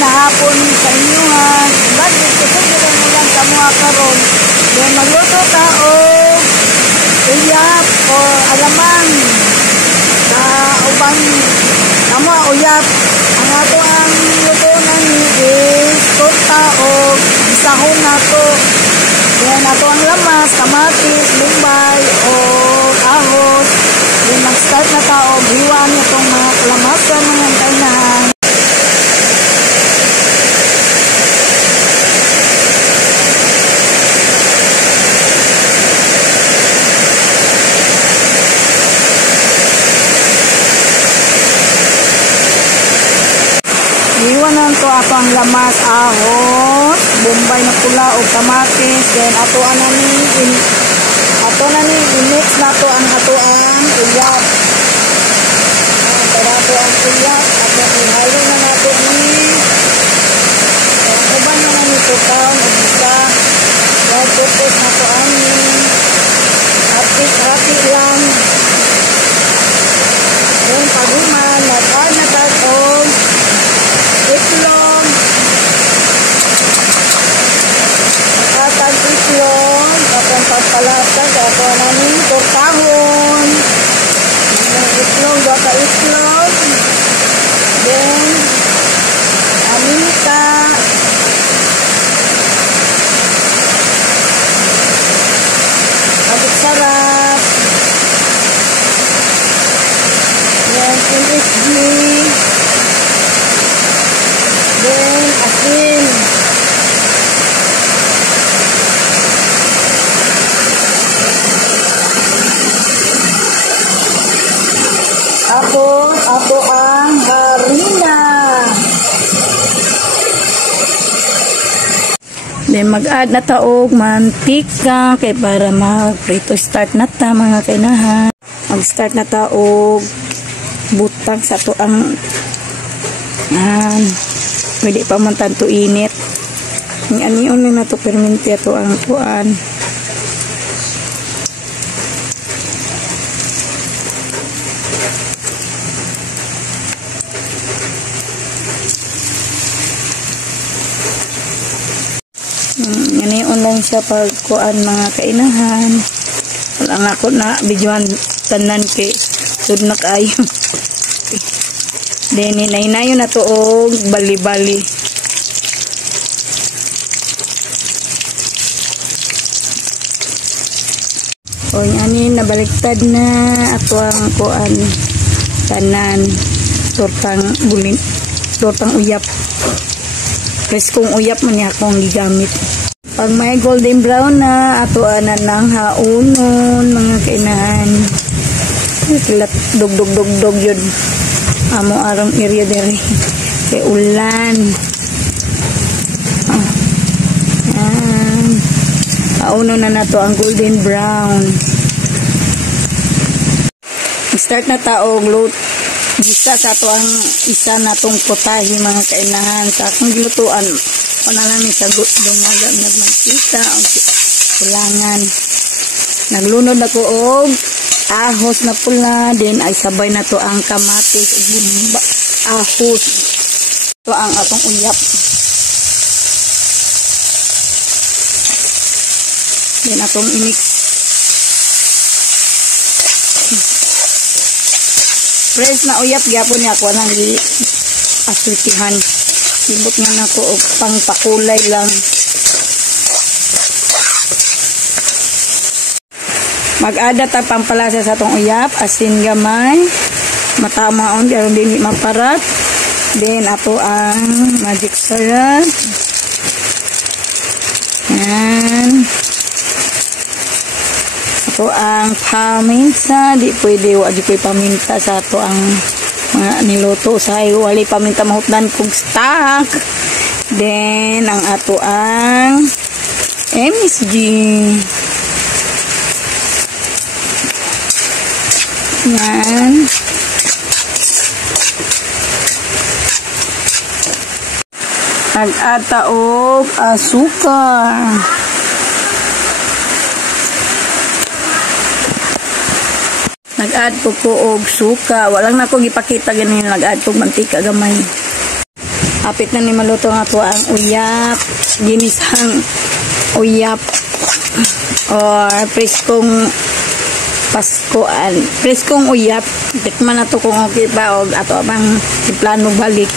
na hapon sa inyo ha. Bakit? Kasi gano'n mo lang kamuha karon. Then magluto ka o uyap o alamang sa ubang kamuha uyap. Ang ato ang luto na ni is torta o isahon nato. Then ato ang lamas, kamatis, lumbay o ahos. Then mag-start na ta o hiwaan itong mga kalamasan ng kainahan. Iwanan to ato ang lamas, ahos, bombay na pula o kamatis, then ato na ni i-mix na to ang ato ang uyap. Para ato ang uyap, ato ihalo na nato ni uban na ni tukaon o bisa. Then pupos na to ang hati lang. Then paguman, nag-add na tatong itlog. Nakatag itlog. Kapag pagpalatag, ako namin tortahon. Itlog, baka itlog. Then, aminta. Abot sarap. Then, MSG. Then, asin. Ato ang harina. Then, mag-add na taog mantika kay para mag-prito start na ta mga kainahan. Mag-start na taog butang sa to ang pwede pa man tanto init. Anion na to perminti ato ang kuan. Anion lang siya pag kuan mga kainahan. Wala ako na videohan tanan kay sud na kayo. Then, hinayon na to og bali-bali. O, yan nabaliktad na ato ang kuan tanan tortang bulin, tortang uyap. Preskong uyap man niya akong gigamit. Pag may golden brown na, ato anan ng haunon, mga kainahan. Dug-dug-dug-dug yun. Amo arang area dere kay ulan. Auno na nato ang golden brown. Start na taog load gisa sa ato ang isa natong potahi mga kainahan sa akong gilutuan. Kuna lang ni sa dumaga nagmantika ang kulangan. Naglunod ako og ahos na pula, din ay sabay na to ang kamatis ug ahos. To ang atong uyap. Din atong imix. Fresh na uyap gyapon niya ako nang aswitihan. Ibot nga nako og pangpakulay lang. Mag-ada ta pampalasa sa atong uyap, asin gamay, matamaon karon dili maparat. Then ato ang magic syrup. Yan. Ato ang paminta, di pwede wa di koy paminta sa ato ang mga niluto sa wali paminta mahutdan kog stock. Then ang ato ang MSG. Yan. Nag-ata og asukar. Nag-add po og suka. Walang na ko gipakita ganin nag-add og mantika gamay. Apit na ni maluto nga to ang uyap, ginisang uyap or preskong Paskoan. Preskong uyap. Tikman na to kung okay pa o ato bang si plano balik.